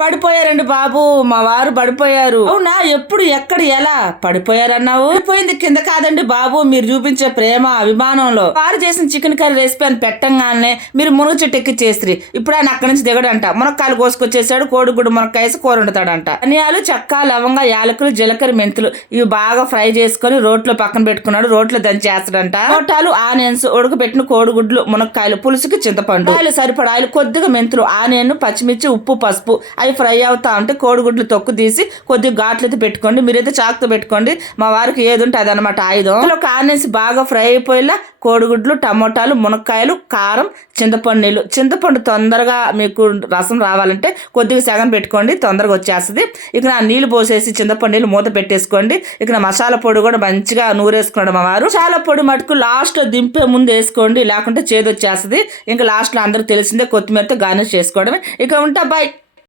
పడిపోయారండి బాబు, మా వారు పడిపోయారు. అవునా? ఎప్పుడు, ఎక్కడ, ఎలా పడిపోయారన్నావు? పడిపోయింది కింద కాదండి బాబు, మీరు చూపించే ప్రేమ అభిమానంలో. వారు చేసిన చికెన్ కర్రీ రెసిపీ అని పెట్టంగానే మీరు మునగ చెట్టు ఎక్కి చేసిరి. ఇప్పుడు ఆయన అక్కడి నుంచి దిగడంట, మునక్కాయలు కోసుకొచ్చేసాడు, కోడిగుడ్డు మునక్కాయ వేసి కూర వండుతాడంట. ధనియాలు, చెక్క, లవంగ, యాలకులు, జీలకర్ర, మెంతులు ఇవి బాగా ఫ్రై చేసుకుని రోట్లో పక్కన పెట్టుకున్నాడు. రోట్లో దంచేస్తాడంట. టమోటాలు, ఆనియన్స్, ఉడకబెట్టిన కోడిగుడ్లు, మునక్కాయలు, పులుసుకి చింతపండు, ఆయిల్ సరిపడా ఆయిల్, కొద్దిగా మెంతులు, ఆనియన్, పచ్చిమిర్చి, ఉప్పు, పసుపు అవి ఫ్రై అవుతా ఉంటే కోడిగుడ్లు తొక్కు తీసి కొద్దిగా ఘాట్లయితే పెట్టుకోండి. మీరైతే చాకుతో పెట్టుకోండి, మా వారికి ఏది ఉంటే అదనమాట ఆయుధం. ఒక ఆనియన్స్ బాగా ఫ్రై అయిపోయేలా కోడిగుడ్లు, టమోటాలు, మునక్కాయలు, కారం, చింతపండు నీళ్ళు. చింతపండు తొందరగా మీకు రసం రావాలంటే కొద్దిగా సగం పెట్టుకోండి, తొందరగా వచ్చేస్తుంది. ఇక నా నీళ్లు పోసేసి చింతపండు నీళ్ళు మూత పెట్టేసుకోండి. ఇక నా మసాలా పొడి కూడా మంచిగా నూరేసుకున్నాడు మా వారు. మసాలా పొడి మటుకు లాస్ట్ లో దింపే ముందు వేసుకోండి, లేకుంటే చేదు వచ్చేస్తుంది. ఇంకా లాస్ట్ లో అందరూ తెలిసిందే, కొత్తిమీరతో గార్నిష్ చేసుకోవడమే. ఇక ఉంటా, బాయ్.